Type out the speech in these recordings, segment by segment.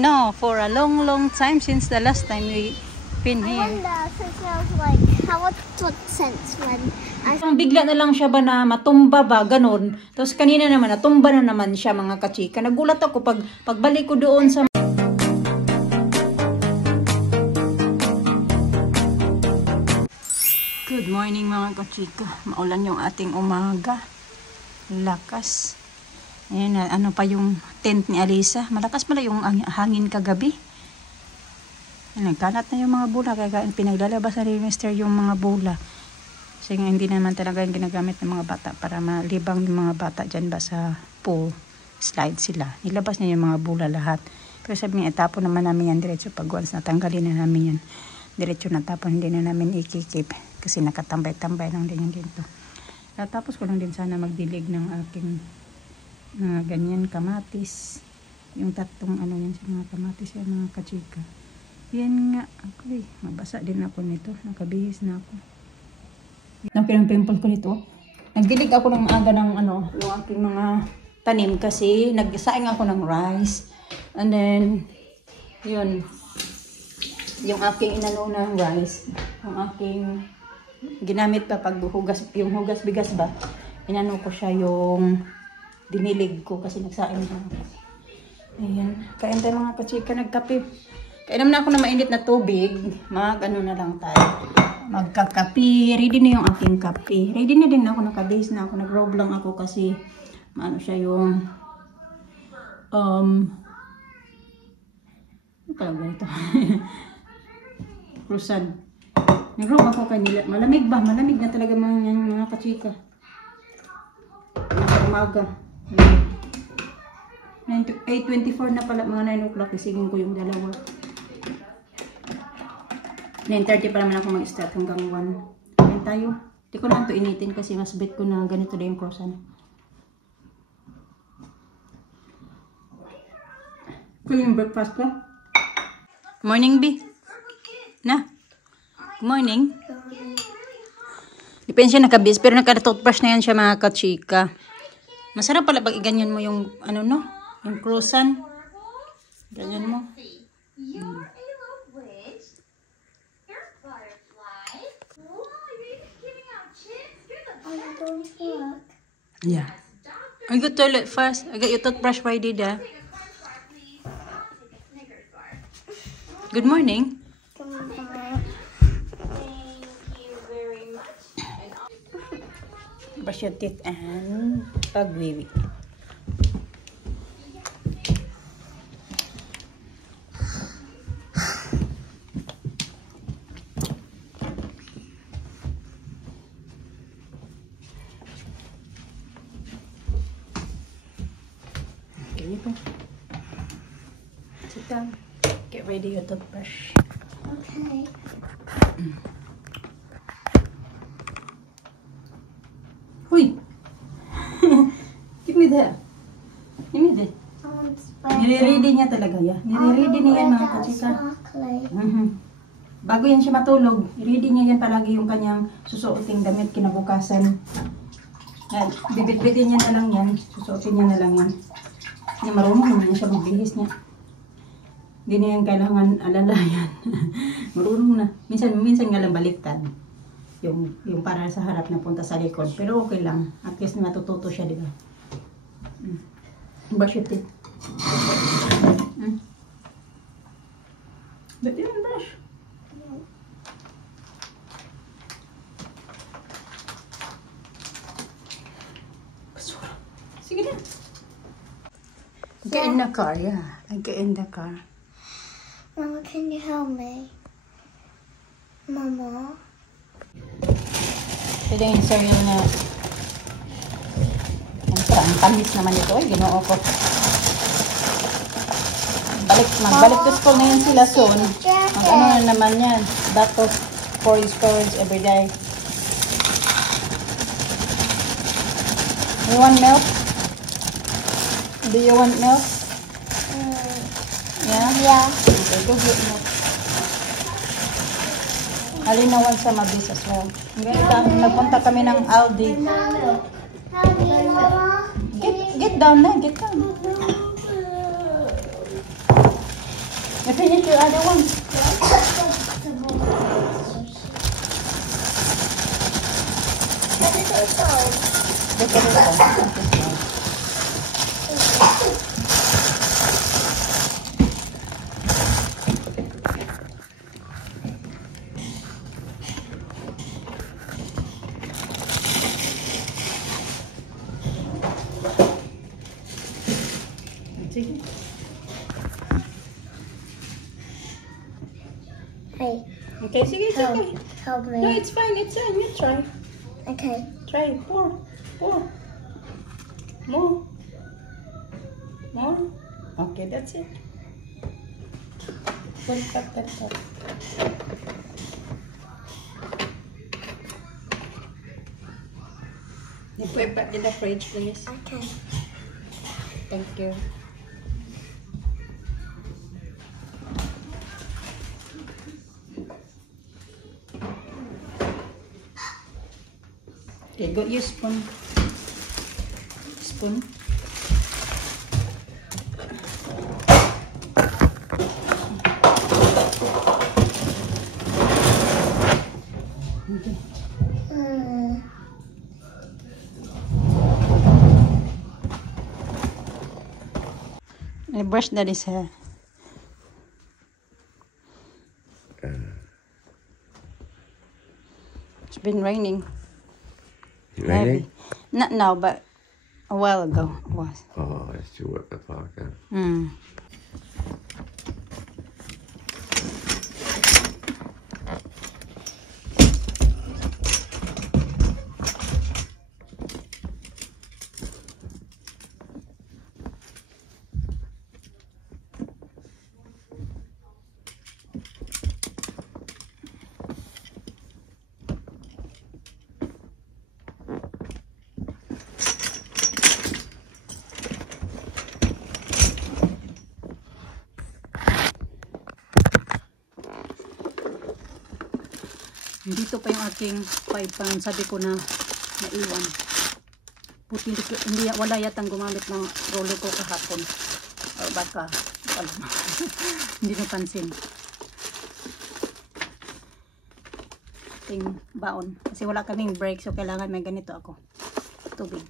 know, for a long time since the last time we been here. I wonder, since I was like, what sense when Bigla na lang siya ba na matumba ba, ganun. Tapos kanina naman, natumba na naman siya mga kachika. Nagulat ako pagbalik ko doon sa... Good morning mga kachika. Maulan yung ating umaga. Lakas. Ayan, ano pa yung tent ni Alisa. Malakas pala yung hangin kagabi. Nagkalat na yung mga bula. Kaya pinaglalabas ni Mr. yung mga bula. Kasi nga hindi naman talaga yung ginagamit ng mga bata para malibang yung mga bata dyan ba sa pool. Slide sila. Nilabas niya yung mga bula lahat. Pero sabi niya, itapon naman namin yan diretso. Pag once natanggalin na namin yan, diretso natapon. Hindi na namin ikikip. Kasi nakatambay-tambay lang din yung dito. Tapos ko lang din sana magdilig ng aking ganyan kamatis. Yung tatlong ano yan sa mga kamatis yan mga kachika. Yan nga. Okay, mabasa din ako nito. Nakabihis na ako. Ang pimples ko nito. Nagdilig ako ng aga ng ano, yung aking mga tanim kasi nagsaing ako ng rice. And then, yun. Yung aking inano ng rice. Yung aking ginamit pa pag hugas, yung hugas bigas ba. Inano ko siya yung dinilig ko kasi nagsaing na ako. Ayan. Kain tayo mga kachika, nagkape. Kainom na ako na mainit na tubig. Ano na lang tayo. Magkakape. Ready na yung aking kape. Ready na din ako. Nakabase na ako. Nag-robe lang ako kasi ano siya yung ano talaga ito? Crusad. Nag-robe ako kanila. Malamig ba? Malamig na talaga mga kachika. Umaga. 8:24 na pala. Mga 9 o'clock. Isigin ko yung dalawa. 9:30 pa naman ako mag-start hanggang 1. Ayan tayo. Hindi ko lang ito initin kasi mas bet ko na ganito na yung croissant. Ito yung breakfast ko. Morning, B. Na. Good morning. Depende siya nakabis pero naka-toothbrush na yan siya mga kachika. Masarap pala pag iganyan mo yung ano no? Yung croissant. Ganyan mo. Yeah. I go toilet first. I got your toothbrush ready there. Good morning. Thank you very much. Brush your teeth and pagwiwi. Sit down. Get ready your toothbrush. Okay. Huy! Give me that. Give me that. Nire-ready niya talaga yan. Nire-ready niya yan mga kachika. Bago yan siya matulog, ready niya yan palagi yung kanyang susuoting damit kinabukasan. Yan, bibit-bitin niya na lang yan. Susuotin niya na lang yan. Niya marunong naman siya magbihis niya. Hindi na yan kailangan alalayan. Marunong na. Minsan nga lang baliktad. Yung para sa harap na punta sa likod. Pero okay lang. At least natututo siya, di ba? Brush your teeth. Ba't yun brush? Sige na. Get in the car, yeah. I get in the car. Mama, can you help me? Mama? Pwede yung sir yung na ang tamis naman ito. Ay, ginoo ko. Magbalik to school na yun sila soon. Ano na naman yan. Back to storage every day. You want milk? Do you want milk? Yeah? Yeah. Okay, go get milk. Halinawan sa mabis as well. Nagpunta kami ng Aldi. Get down na, get down. You finish your other one. Look at this one. Sige. Hey, Okay, sige, it's help, okay. help me. No, it's fine. It's fine. You try. Okay. Try. Pour. Pour. More. More. Okay, that's it. Put that. You put it back in the fridge, please. Okay. Thank you. Okay, go use spoon. Spoon. Okay. I brushed Daddy's hair. It's been raining. Raining? Heavy. Not now, but a while ago it was. Oh, it's too wet the park. Mm. Dito pa yung aking 5 pounds. Sabi ko na naiwan. Buti wala yatang gumamit ng roller ko kahapon. O baka hindi napansin. Ating baon. Kasi wala kaming break, so kailangan may ganito ako. Tubig.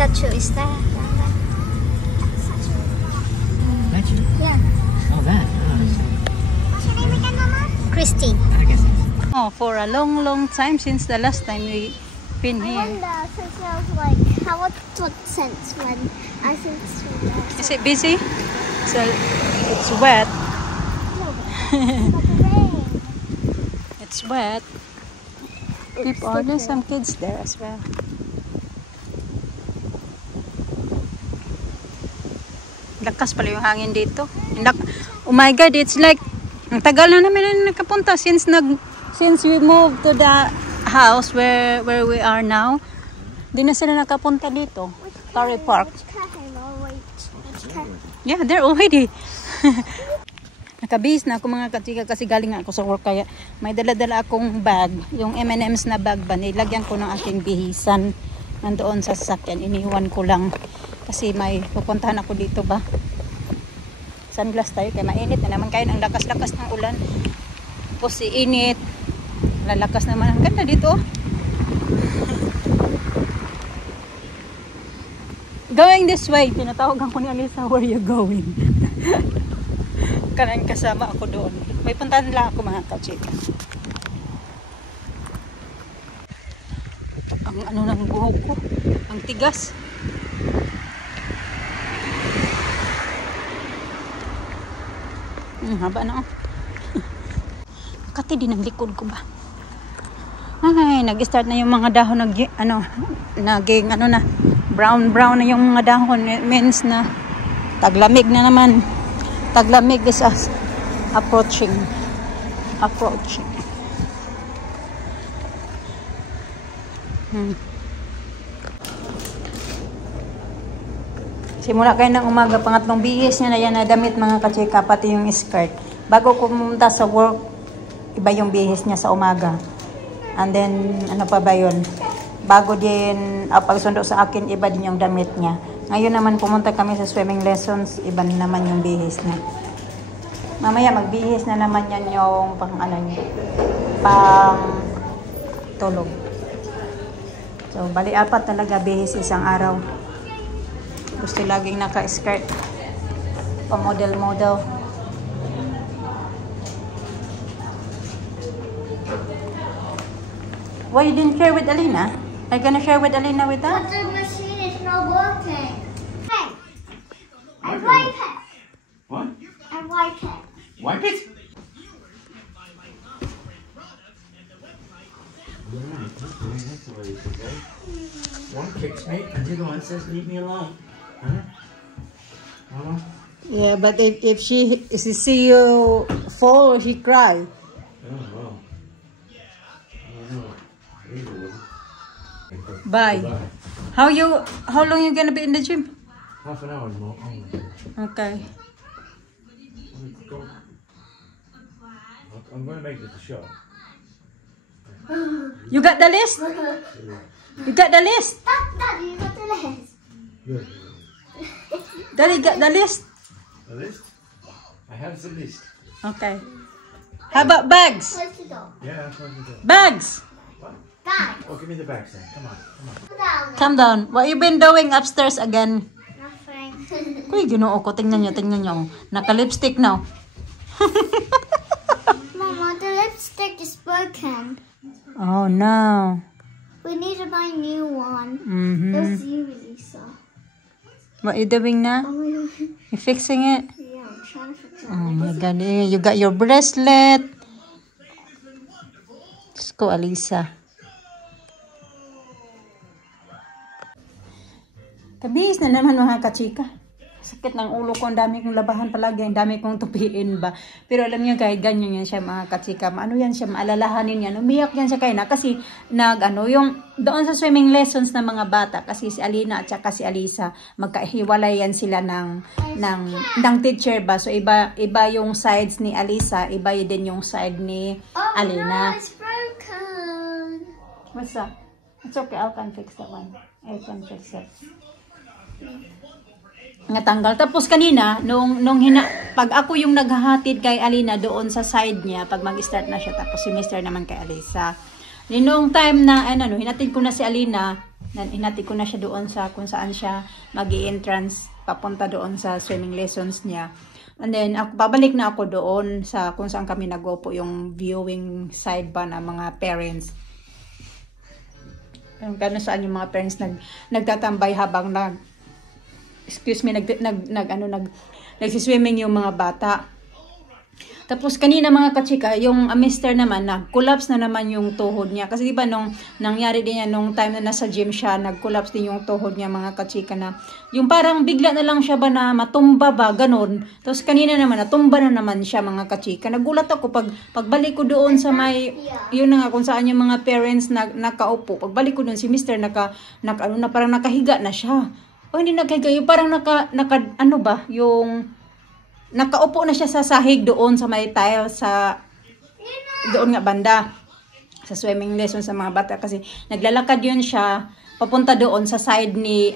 statue is there. Statue? Yeah. Oh, that. Oh, What's your name again, Mama? Christy. I guess. Oh, for a long, long time since the last time we been I here. wonder, since I was like, what sense when I think it's Is it busy? So it's wet. It's wet. People, there's some kids there as well. Lakas pala yung hangin dito. Oh my God, it's like ang tagal na namin na nakapunta since we moved to the house where we are now. Di na sila nakapunta dito. Curry Park. Yeah, they're already. Nakabihis na ako mga kachika kasi galing ako sa work kaya may dala-dala akong bag. Yung M&M's na bag ba, nilagyan ko ng aking bihisan. Nandoon sa sasakyan, iniwan ko lang. Kasi may pupuntahan ako dito ba. Sunglass tayo kaya mainit na naman kayo. Ang lakas-lakas ng ulan. Tapos init. Lalakas naman. Ang ganda dito. Going this way. Tinatawagan ko ni Alisa, where you going? Kanang kasama ako doon. May puntahan lang ako mga kachika. Ang ano ng buhok ko. Ang tigas. Haba na oh. Kati din ang likod ko ba. Ay, nag-start na yung mga dahon naging brown na yung mga dahon. Means na taglamig na naman. Taglamig is approaching. Simula kayo ng umaga, pangatlong bihis niya na yan na damit mga kachika, pati yung skirt. Bago pumunta sa work, iba yung bihis niya sa umaga. And then, ano pa ba yun? Bago din, pagsundo sa akin, iba din yung damit niya. Ngayon naman pumunta kami sa swimming lessons, iba naman yung bihis niya. Mamaya magbihis na naman yan yung pang tulog. So, bali apat talaga bihis isang araw. Gusto laging naka-skirt. Pa-model-model. Why you didn't share with Alina? Are you gonna share with Alina with that? But the machine is not working. Hey, I wipe it. What? I wipe it. Wipe it? That's the way it is, eh? One kicks me and the other one says, leave me alone. Huh? Yeah, but if she see you fall, she cry. Oh, well. Bye. How long you gonna be in the gym? Half an hour more. Okay. I'm going to make this a shot. You got the list? You got the list? Daddy, you got the list. Good. Daddy got the list? A list? I have the list. Okay. How about bags? Close the door. Yeah, I'm going to do. Bags! What? Dad, Oh, give me the bags then. Come on, come on. put down. Calm down. What you been doing upstairs again? Nothing. Kuy, ginoo ko. Tingnan nyo. Naka-lipstick now. Mama, the lipstick is broken. Oh, no. We need to buy a new one. Mm-hmm. It was you, Lisa. What you doing now? Oh my god. You fixing it? Yeah, I'm trying to fix it. Oh my God. You got your bracelet. Let's go, Alisa. Kabihis na naman mga kachika. Sakit ng ulo ko. Ang dami kong labahan palagi. Ang dami kong tupiin ba. Pero alam niyo kahit ganyan yan siya mga kachika. Ano yan siya? Maalalahanin yan. Umiyak yan siya kayo na. Kasi yung doon sa swimming lessons ng mga bata. Kasi si Alina at saka si Alisa. Magkahiwalay yan sila ng teacher ba. So iba yung sides ni Alisa. Iba din yung side ni Alina. No, it's broken. What's up? It's okay. I can fix that one. I can fix it. Natanggal. Tapos kanina, pag ako yung naghahatid kay Alina doon sa side niya, pag mag-start na siya, tapos si Mr. naman kay Alisa. Noong time na, hinatid ko na si Alina, Inati ko na siya doon sa kung saan siya mag-i-entrance papunta doon sa swimming lessons niya. And then, babalik na ako doon sa kung saan kami nag-upo, yung viewing side ba ng mga parents. Kung saan yung mga parents nagtatambay habang nagsiswimming yung mga bata. Tapos kanina mga kachika, yung mister naman, nag-collapse na naman yung tuhod niya. Kasi diba nung nangyari din yan, nung time na nasa gym siya, nag-collapse din yung tuhod niya mga kachika na. Yung parang bigla na lang siya ba na matumba ba, ganun. Tapos kanina naman, natumba na naman siya mga kachika. Nagulat ako pagbalik ko doon sa may, yun na nga kung saan yung mga parents nakaupo. Pagbalik ko doon, si mister parang nakahiga na siya. O hindi nakahiga, yung parang nakaupo na siya sa sahig doon sa may tile doon nga banda sa swimming lesson sa mga bata kasi naglalakad yun siya papunta doon sa side ni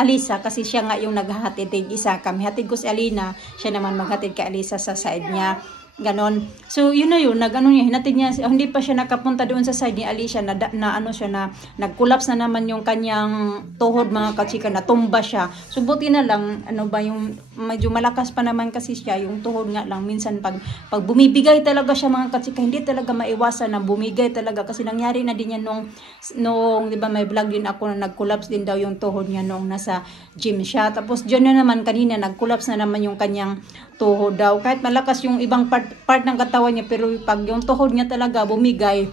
Alisa kasi siya nga yung naghahatid isa kami hatid ko si Alina, siya naman maghatid kay Alisa sa side niya. Ganon. So, yun na yun. Hinatid niya. Hindi pa siya nakapunta doon sa side ni Alicia nag-collapse na naman yung kanyang tuhod mga kachika. Natumba siya. So, buti na lang, yung medyo malakas pa naman kasi siya. Yung tuhod nga lang. Minsan, pag bumibigay talaga siya mga kachika, hindi talaga maiwasan na bumigay talaga. Kasi nangyari na din yan nung di ba, may vlog din ako na nag-collapse din daw yung tuhod niya nung nasa gym siya. Tapos, dyan na naman kanina, nag-collapse na naman yung kanyang tuhod daw. Kahit malakas yung ibang part ng katawan niya, pero pag yung tuhod niya talaga bumigay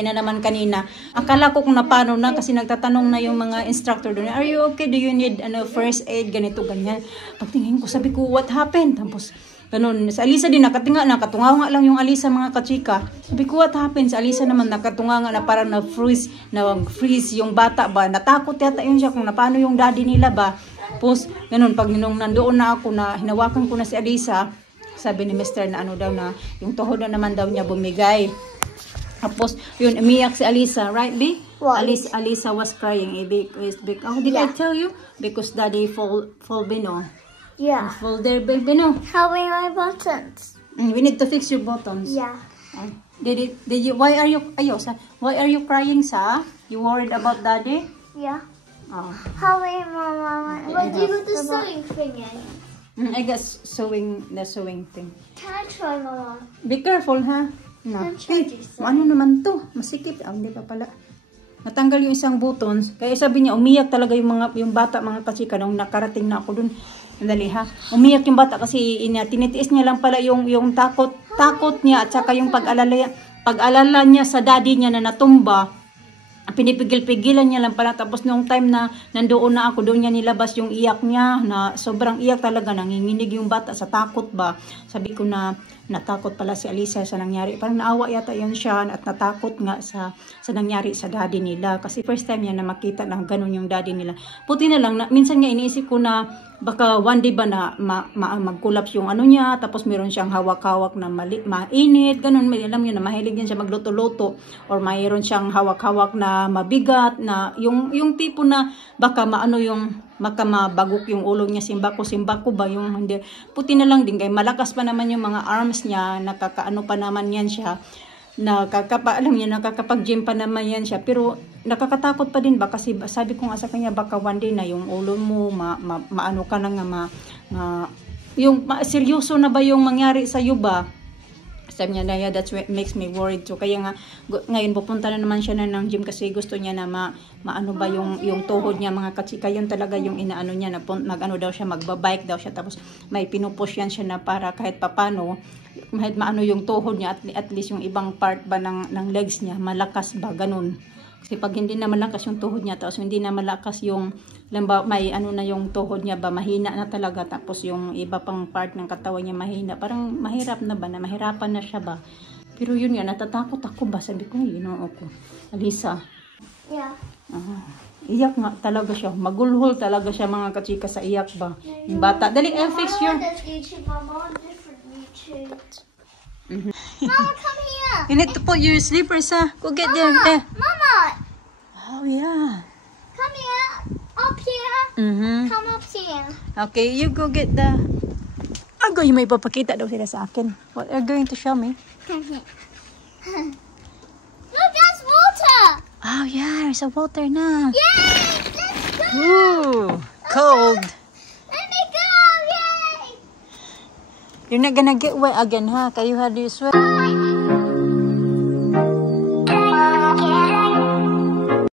na naman kanina. Akala ko kung napano na kasi nagtatanong na yung mga instructor doon, are you okay? Do you need first aid? Ganito, ganyan. Pagtingin ko, sabi ko, what happened? Tapos, ganun. Sa Alisa din, nakatunga nga lang yung Alisa mga kachika. Sabi ko, what happened? Sa Alisa naman, nakatunga nga na parang na-freeze yung bata ba. Natakot yata yun siya kung napano yung daddy nila ba. Tapos, ganun, pag nandoon na ako na hinawakan ko na si Alisa, sabi ni Mr. na na yung tuhod na naman daw niya bumigay. Tapos, yun, umiyak si Alisa, right, B? Alisa was crying, oh, did I tell you? Because daddy fall Bino. Yeah. Fall there, Bino. How are my buttons? We need to fix your buttons. Yeah. Did you, why are you crying, Sa? You worried about daddy? Yeah. Oh. How are Mama? What do you got the sewing thing in? I guess the sewing thing. Can I try, Mama? Be careful, ha? No. Ano naman to? Masikip. Hindi pa pala. Natanggal yung isang buttons. Kaya sabi niya, umiyak talaga yung bata, mga kachika, nung nakarating na ako dun. Andali, ha? Umiyak yung bata kasi tinitiis niya lang pala yung takot niya at saka yung pag-alala niya sa daddy niya na natumba. Pinipigil-pigilan niya lang pala. Tapos nung time na nandoon na ako, doon niya nilabas yung iyak niya na sobrang iyak talaga, nanginginig yung bata sa takot ba. Sabi ko na natakot pala si Alisa sa nangyari. Parang naawa yata yun siya at natakot nga sa nangyari sa daddy nila. Kasi first time niya na makita na ganun yung daddy nila. Puti na lang, minsan nga iniisip ko na baka one day ba na mag-collapse yung niya, tapos meron siyang hawak-hawak na mainit, ganun. Alam niyo na mahilig din siya magluto-luto, or mayroon siyang hawak-hawak na mabigat, na yung tipo na baka mabagok yung ulo niya, simbako ba yung hindi. Puti na lang din, kay malakas pa naman yung mga arms niya, nakakaano pa naman yan siya, nakakapag-gym pa naman yan siya, pero nakakatakot pa din ba kasi sabi ko nga sa kanya, baka one day na yung ulo mo maano ka na nga seryoso na ba yung mangyari sa iyo ba. Sabi niya, Daya, that's what makes me worried too. Kaya nga, ngayon pupunta na naman siya ng gym kasi gusto niya na maano ba yung tuhod niya, mga kachika. Yun talaga yung inaano niya, daw siya, magbabike daw siya. Tapos may pinupush yan siya na para kahit papano, kahit maano yung tuhod niya, at least yung ibang part ba ng legs niya, malakas ba, ganun. Kasi pag hindi na malakas yung tuhod niya, tapos hindi na malakas yung, may na yung tuhod niya ba, mahina na talaga, tapos yung iba pang part ng katawan niya mahina, parang mahirap na ba, na mahirapan na siya ba. Pero yun nga, natatakot ako ba, sabi ko, ako, Alisa. Yeah. Iyak nga talaga siya, magulhol talaga siya, mga kachika, sa iyak ba. Yung bata, dali, I'll fix your... Mama, different YouTube. Mama, come here. You need to put your slippers, ha? Go get there. Mama. Oh, yeah. Come here. Up here. Come up here. Okay, you go get the... yung may papakita daw sila sa akin. What are you going to show me? Look, that's water. Oh yeah, there's a water na. Yay! Let's go! Ooh, cold. Let me go! Yay! You're not gonna get wet again, huh? Kayo had you sweat.